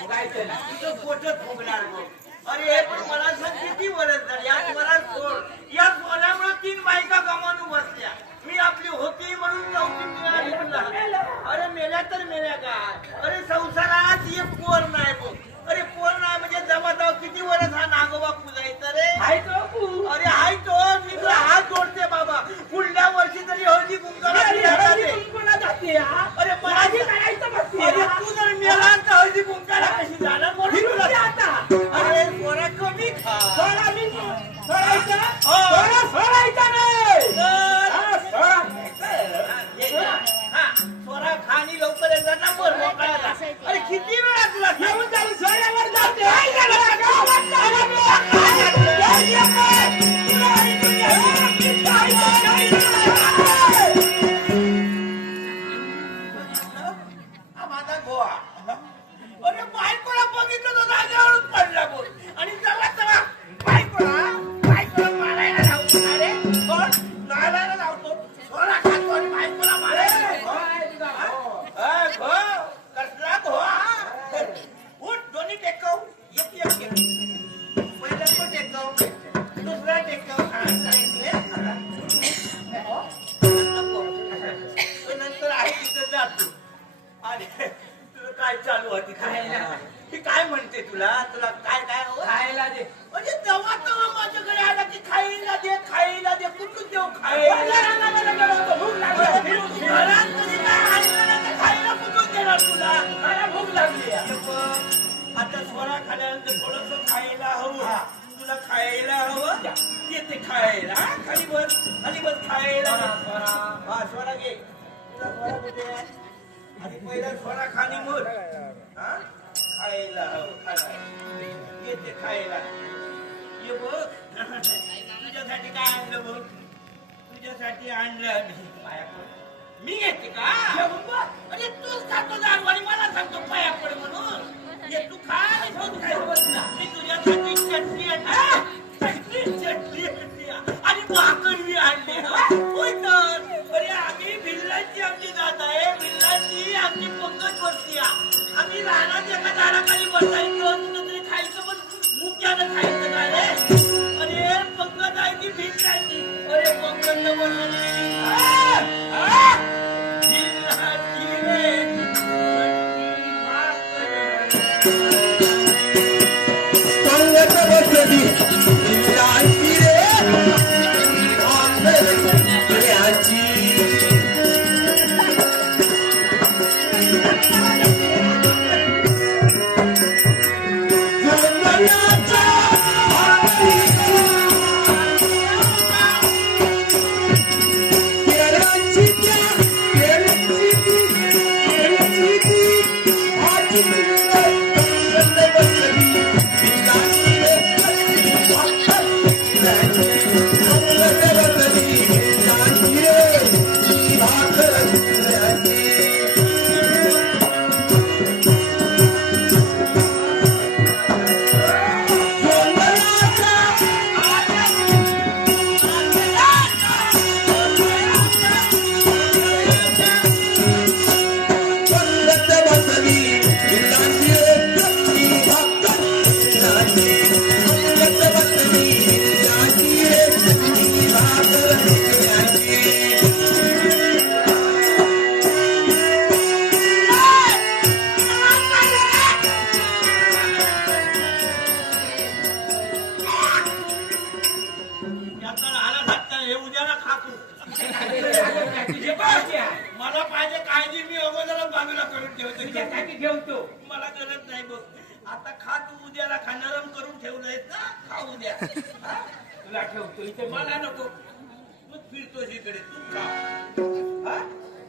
फुगायचं ना. तुझं पोटच फुगणार मग. अरे पण मला सांग किती वर्ष झाली? मला सोड. या सोन्यामुळे तीन बायका गमावून बसल्या. मी आपली होती म्हणून मिळाली अरे मेल्या तर मेल्या काय अरे संसारात एक पोर नाही बघ. अरे पोर नाही म्हणजे जमा जाऊ किती वर्ष हा नागोबा पुजायचा रे. अरे हाय तो. मी तुला हात जोडते बाबा. पुढल्या वर्षी तरी हळदी कुंकाला अरे, मला अरे. तू जर मेला अरे बायकोला बघितलं तुला तुला काय काय हवं खायला दे. म्हणजे तेव्हा तेव्हा माझ्याकडे आला की खायला दे खायला दे कुठून देऊ खायला. भूक लागली. फिरून. घरात कधी काय आणलं तर खायला कुठून देणार तुला मला भूक लागली. हे आता स्वरा खाल्यानंतर थोडस खायला हवं तुला खायला हवं येते खायला हा, खाली बस खाली बस खायला स्वरा. हा स्वरा घे तुला स्वरा कुठे? आणि पहिला स्वरा खाली मोर हा खायला हवं येते खायला ये बघ तुझ्यासाठी काय आणलं बघ? तुझ्यासाठी आणलं मी. पाया Thank you. पाहिजे काळजी मी अगोदर बाजूला करून ठेवतो. तुझ्यासाठी ठेवतो. मला गरज नाही बघ. आता खा तू उद्याला खा. नरम करून ठेवलंय ना खा उद्या? तुला ठेवतो इथे मला नको. तू फिरतोस इकडे तू खा. हा?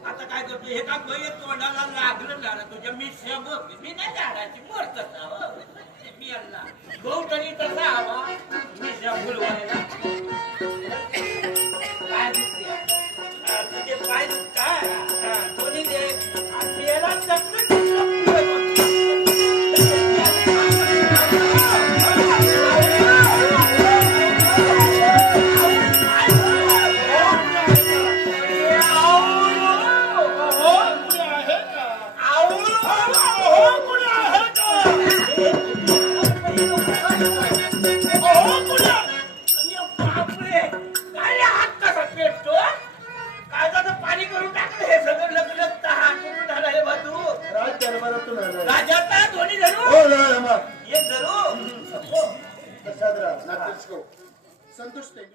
आता काय करतो हे का गय तोंडाला लागलं झालं तुझ्या मी बघ मी नाही झाडाची मोर तसा हो. मी अल्ला गहू तरी Santos Tenor.